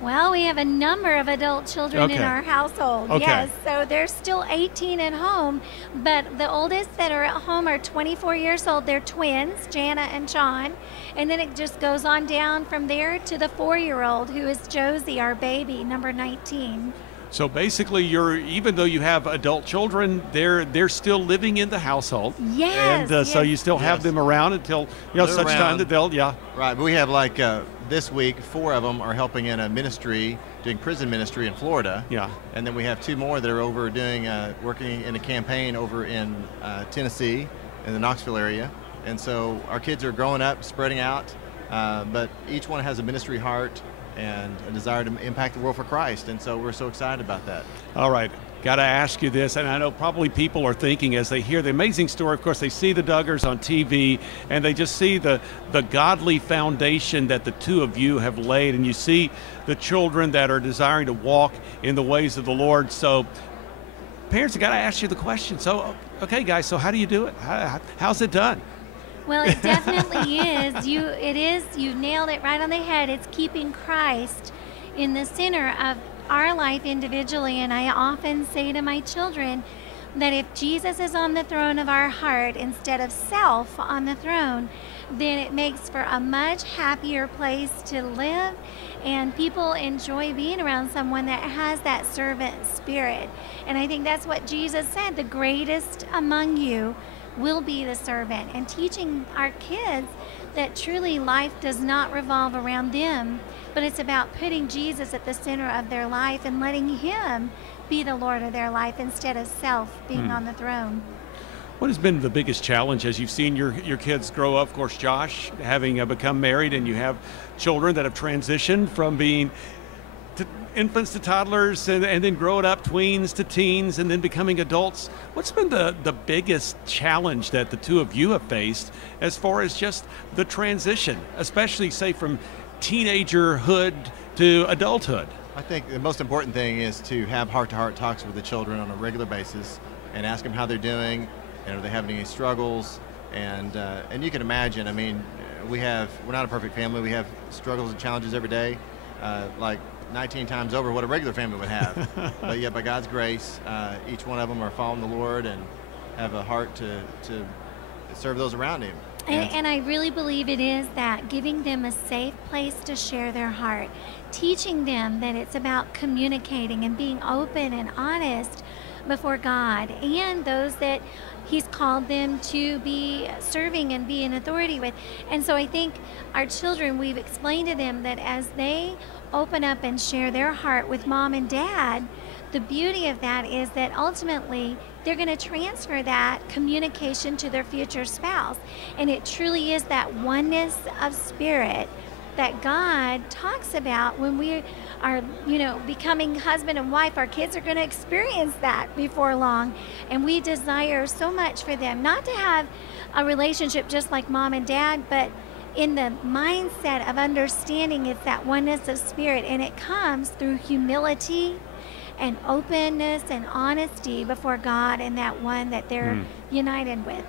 Well, we have a number of adult children in Okay. our household. Okay. Yes, so there's still 18 at home, but the oldest that are at home are 24 years old. They're twins, Jana and John. And then it just goes on down from there to the 4-year-old, who is Josie, our baby, number 19. So basically, even though you have adult children, they're still living in the household. Yes, And so yes. you still have Yes. them around until They're such time around. that they'll Right, but we have like this week, 4 of them are helping in a ministry, doing prison ministry in Florida. Yeah. And then we have 2 more that are over doing, working in a campaign over in Tennessee, in the Knoxville area. And so our kids are growing up, spreading out, but each one has a ministry heart and a desire to impact the world for Christ. And so we're so excited about that. All right. Got to ask you this, and I know probably people are thinking as they hear the amazing story, of course, they see the Duggars on TV, and they just see the godly foundation that the two of you have laid, and you see the children that are desiring to walk in the ways of the Lord. So parents have got to ask you the question. So, okay, guys, so how do you do it? How's it done? Well, it definitely is. You nailed it right on the head. It's keeping Christ in the center of our life individually. And I often say to my children that if Jesus is on the throne of our heart instead of self on the throne, then it makes for a much happier place to live, and people enjoy being around someone that has that servant spirit. And I think that's what Jesus said, the greatest among you will be the servant, and teaching our kids that truly life does not revolve around them, but it's about putting Jesus at the center of their life and letting him be the Lord of their life instead of self being on the throne. What has been the biggest challenge as you've seen your kids grow up? Of course, Josh, having become married, and you have children that have transitioned from being infants to toddlers, and then growing up, tweens to teens, and then becoming adults. What's been the biggest challenge that the two of you have faced as far as just the transition, especially, say, from teenagerhood to adulthood? I think the most important thing is to have heart-to-heart talks with the children on a regular basis and ask them how they're doing, and are they having any struggles. And you can imagine, I mean, we're not a perfect family. We have struggles and challenges every day, like 19 times over what a regular family would have. But yet, by God's grace, each one of them are following the Lord and have a heart to serve those around him. And I really believe it is that giving them a safe place to share their heart, teaching them that it's about communicating and being open and honest before God and those that he's called them to be serving and be in authority with. And so I think our children, we've explained to them that as they open up and share their heart with mom and dad, the beauty of that is that ultimately they're going to transfer that communication to their future spouse. And it truly is that oneness of spirit that God talks about when we are, becoming husband and wife. Our kids are going to experience that before long. And we desire so much for them, not to have a relationship just like mom and dad, but in the mindset of understanding it's that oneness of spirit. And it comes through humility and openness and honesty before God and that one that they're united with.